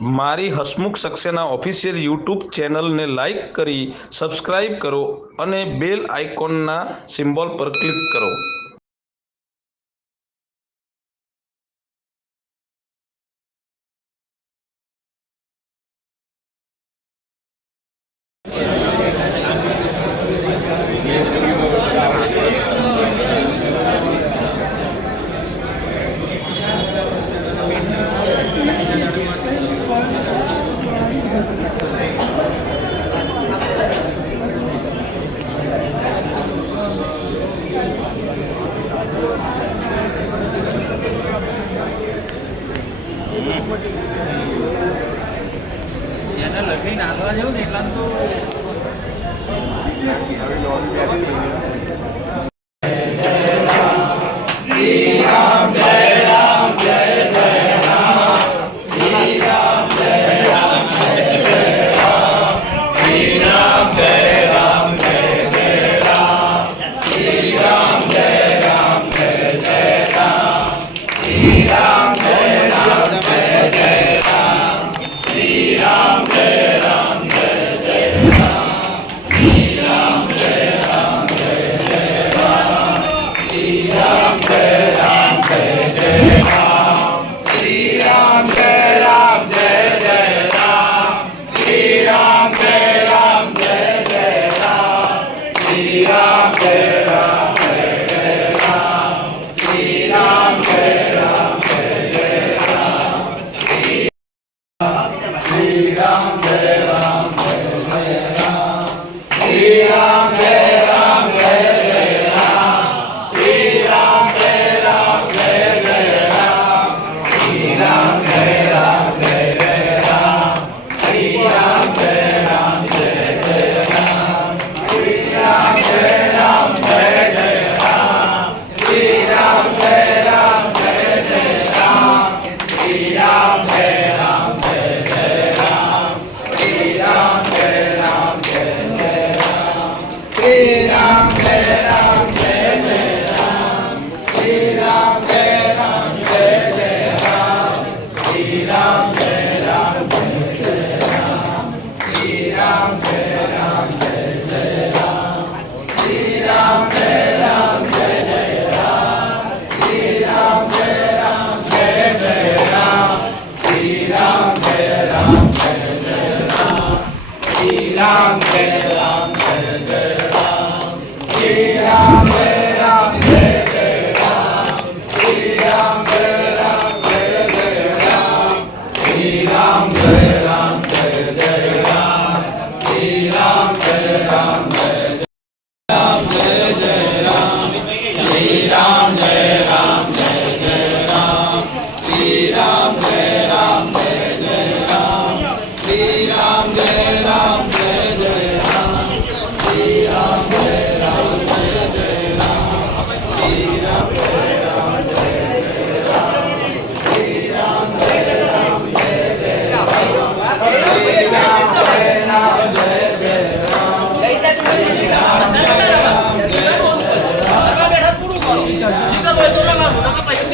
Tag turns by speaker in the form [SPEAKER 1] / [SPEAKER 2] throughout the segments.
[SPEAKER 1] મારી Hasmukh Saxena official YouTube ચેનલને like કરી સબસ્ક્રાઇબ કરો અને બેલ આઇકોનના સિમ્બોલ પર ક્લિક કરો.
[SPEAKER 2] એને લખી નાખવા જેવું ને એટલા તો બરાબર વારે ઘડી આમ પૂરી થાય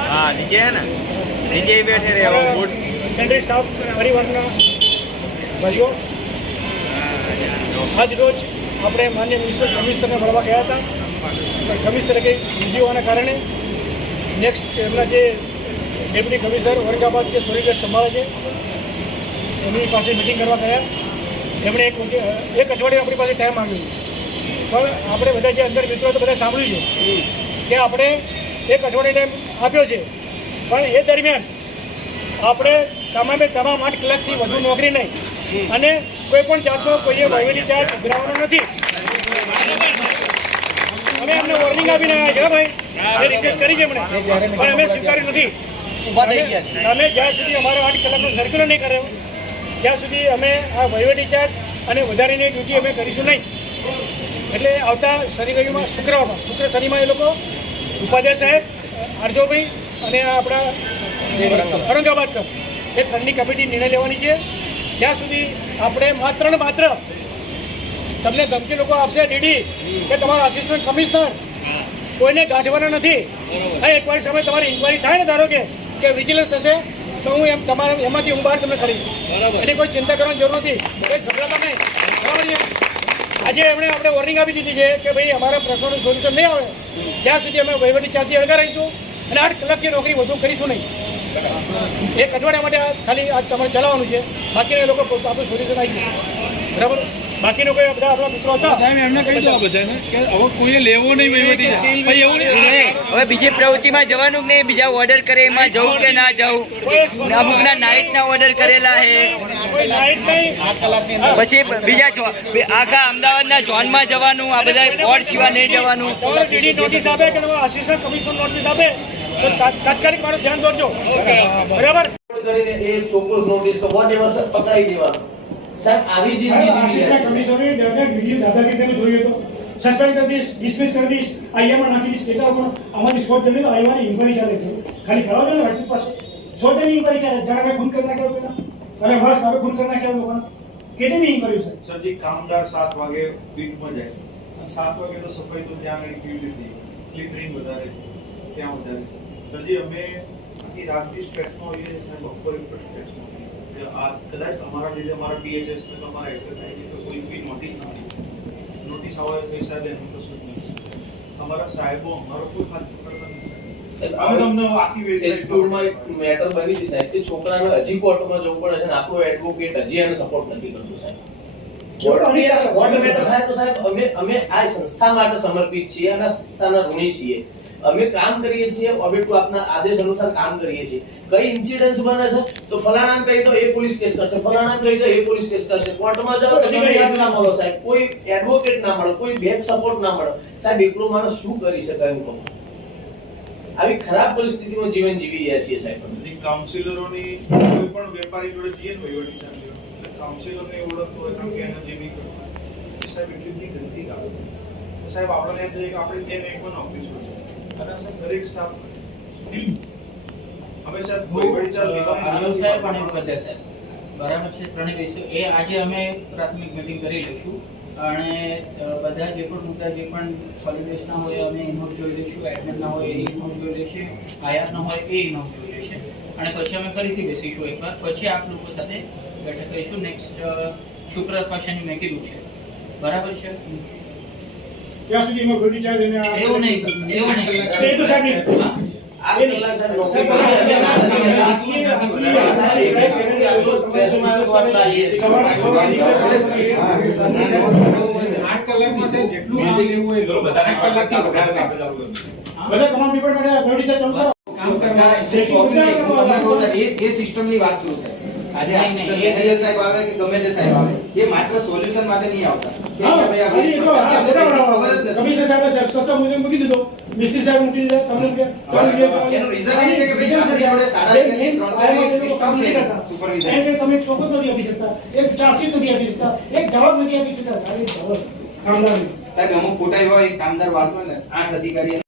[SPEAKER 3] હા. નીચે હે ને? નીચે બેઠે રે હવે બૂટ
[SPEAKER 4] સેન્ટ્રલ સ્ટાફ પરિવારના ભાઈઓ. આજ રોજ આપણે માન્ય મિનિસ્ટર કમિશનરને મળવા ગયા હતા. પણ કમિશનર કે બિઝી હોવાના કારણે નેક્સ્ટ એમના જે ડેપ્યુટી કમિશનર ઔરંગાબાદ જે સોરી સંભાળે છે એમની પાસે મિટિંગ કરવા ગયા. એમણે એક એક અઠવાડિયે આપણી પાસે ટાઈમ માંગ્યો પણ આપણે બધા જે અંદર મિત્રો તો બધા સાંભળ્યું છે કે આપણે એક અઠવાડિયે ટાઈમ આપ્યો છે. પણ એ દરમિયાન આપણે તમામે તમામ આઠ કલાકથી વધુ નોકરી નહીં. અને કોઈ પણ જાતનો કોઈએ વહીવટી ચાર્જ ઉઘરાવવાનો નથી. વોર્નિંગ આપીને આવ્યા છે ભાઈ એ રિક્વેસ્ટ કરી છે મને પણ અમે સ્વીકાર્યું નથી. અમે જ્યાં સુધી અમારો આઠ કલાકનો સર્ક્યુલર નહીં કર્યો ત્યાં સુધી અમે આ વહીવટી ચાર્જ અને વધારીની ડ્યુટી અમે કરીશું નહીં. એટલે આવતા શનિ રવિમાં શુક્રવારમાં શુક્ર શનિમાં એ લોકો ઉપાધ્યાય સાહેબ અરજોભાઈ અને આપણા ઔરંગાબાદ કર એ ત્રણની કમિટી નિર્ણય લેવાની છે. ત્યાં સુધી આપણે માત્ર ને માત્ર તમને ધમકી લોકો આપશે ડીડી કે તમારા આસિસ્ટન્ટ કમિશનર કોઈને ગાંઠવાના નથી. અને એકવાર સમય તમારી ઇન્કવાયરી થાય ને ધારો કે કે વિજિલન્સ થશે તો હું એમ તમારે એમાંથી હું બહાર તમને કરીશ એની કોઈ ચિંતા કરવાની જરૂર નથી. ગભરાતા નહીં. બરાબર છે? આજે એમણે આપણે વોર્નિંગ આપી દીધી છે કે ભાઈ અમારા પ્રશ્નોનું સોલ્યુશન નહીં આવે. ત્યાં સુધી અમે વહીવટી ચાર્જથી અળગા રહીશું અને આઠ કલાકની નોકરી વધુ કરીશું નહીં. એક અઠવાડિયા માટે ખાલી આજ તમારે ચલાવવાનું છે. બાકી લોકો આપણું સોલ્યુશન આવી જશે બરાબર? બાકીનો કોઈ બધા આપણા મિત્રો હતા?
[SPEAKER 5] એમને કહી દો બધાને કે હવે કોઈએ લેવો નહીં વહીવટી ભાઈ એવું નહીં
[SPEAKER 3] હવે બીજી પ્રવૃત્તિમાં જવાનું નહીં? બીજા ઓર્ડર કરે એમાં જવું કે ના જવું? અમુકના નાઇટના ઓર્ડર કરેલા છે પછી બીજા આખા અમદાવાદના ઝોનમાં જવાનું આ બધા બોર્ડ સિવાય નહીં જવાનું.
[SPEAKER 4] નોટિસ આપે કે આસિસ્ટન્ટ કમિશનર નોટિસ આપે? તો તાત્કાલિક મારું ધ્યાન દોરજો. બરાબર?
[SPEAKER 2] કરીને એ ચોક્કસ નોટિસ તો વોટ એવર પકડાઈ દેવાનું. સાહેબ આવી જિંદગી
[SPEAKER 4] આસિસ્ટન્ટ. કમિશનરે ડાયરેક્ટ વીડિયો દાદાગીરી તમે જોઈએ તો. સસ્પેન્ડ કરી દઈશ ડિસમિસ કરી દઈશ આઈએમાં નાખી દઈશ કહેતા પણ અમારી શોધ જમી તો આઈવાની ઇન્કવાયરી ચાલે છે. ખાલી ખરાબ છે ને રાજપૂત પાસે શોધની ઇન્કવાયરી ચાલે જાણે મેં ખૂન કરી નાખ્યો પેલા અને બસ હવે ખૂન કરી નાખ્યો લોકોને કેટલી ઇન્કવાયરી છે?
[SPEAKER 6] સરજી કામદાર સાત વાગે બીટમાં જાય અને સાત વાગે તો સફાઈ તો ત્યાં આગળ કેવી રીતે ક્લિટરિંગ વધારે ત્યાં વધારે સરજી અમે આખી રાતથી સ્ટ્રેસમાં હોઈએ છીએ અને બપોરે પણ સ્ટ્રેસમાં હોઈએ આ કદાચ અમારા લીધે અમારા પીએચએસ ને તમારા એક્સરસાઇઝ તો કોઈ બી નોટિસ નથી નોટિસ આવે તો એ સાહેબ એનું કશું જ નથી અમારા સાહેબો અમારો કોઈ હાથ પકડતા નથી. અમે તમને આખી વેબસાઇટ
[SPEAKER 2] સેલ્સફુલમાં એક મેટર બની હતી સાહેબ કે છોકરાને હજી કોર્ટમાં જવું પડે છે અને આપણો એડવોકેટ હજી એને સપોર્ટ નથી કરતો સાહેબ. કોર્ટની અંદર કોર્ટ મેટર થાય સાહેબ અમે અમે આ સંસ્થા માટે સમર્પિત છીએ અને સંસ્થાના ઋણી છીએ. અમે કામ કરીએ છીએ ઓબિટ ટુ આપના આદેશ અનુસાર કામ કરીએ છીએ. કઈ ઇન્સિડન્સ બને છે? તો ફલાણા કહી તો એ પોલીસ કેસ કરશે. ફલાણા કહી તો એ પોલીસ કેસ કરશે. કોર્ટમાં જાઓ તો તમે યાદ ના મળો સાહેબ. કોઈ એડવોકેટ ના મળે કોઈ બેક સપોર્ટ ના મળે. સાહેબ એકલો માણસ શું કરી શકે એમ કહું. આવી ખરાબ પરિસ્થિતિમાં જીવન જીવી રહ્યા છીએ સાહેબ.
[SPEAKER 6] બધી કાઉન્સિલરોની કોઈ પણ વેપારી જોડે જઈએ ને વહીવટી ચાલે કાઉન્સિલરને ઓળખતો હોય કારણ કે એને જે બી કરવું હોય. એ સાહેબ એટલી બધી ગંદી ગાળો સાહેબ આપણને એમ થાય કે આપણે ત્યાં એક પણ ઓફિસ હોય. દરેક
[SPEAKER 7] અને જે પણ મુદ્દા હોય, અમે ઇનોટ જોઈ લઈશું. એડમિટના હોય, એ ઇનોટ જોઈ લઈશે આયાતના હોય, એ ઇનોટ જોઈ લઈશે અને પછી અમે ફરીથી બેસીશું એકવાર પછી આપ લોકો સાથે બેઠક કરીશું. નેક્સ્ટ શુક્ર અથવા શનિ મેં કીધું છે. બરાબર છે?
[SPEAKER 4] ત્યાં સુધી એમાં વહીવટી ચાર્જ અને
[SPEAKER 7] એવું નહીં એવું નહીં
[SPEAKER 4] એ તો સાહેબ
[SPEAKER 2] અમે
[SPEAKER 5] આઠ કલાકમાં જેટલું લેવું હોય કલાકથી
[SPEAKER 4] બધા તમામ ડિપાર્ટમેન્ટ ચાર્જ
[SPEAKER 8] એ સિસ્ટમની વાત કરું સાહેબ. આજે સાહેબ આવે કે ગમે તે સાહેબ આવે એ માત્ર સોલ્યુશન માટે નહીં આવતા.
[SPEAKER 4] કમિશનર સાહેબ સસ્તા મુજબ મૂકી દીધો. મિસ્ત્રી સાહેબ મૂકી દીધા તમને.
[SPEAKER 8] એનું એ છે કે ભાઈ આપણી જોડે સાડા ત્રણ છે.
[SPEAKER 4] તમે નથી આપી શકતા એક ચાર્જશીટ નથી આપી શકતા એક જવાબ નથી આપી શકતા. સારી જવાબ. કામદાર.
[SPEAKER 8] સાહેબ અમુક ફોટા હોય કામદાર વાળતો ને આઠ અધિકારી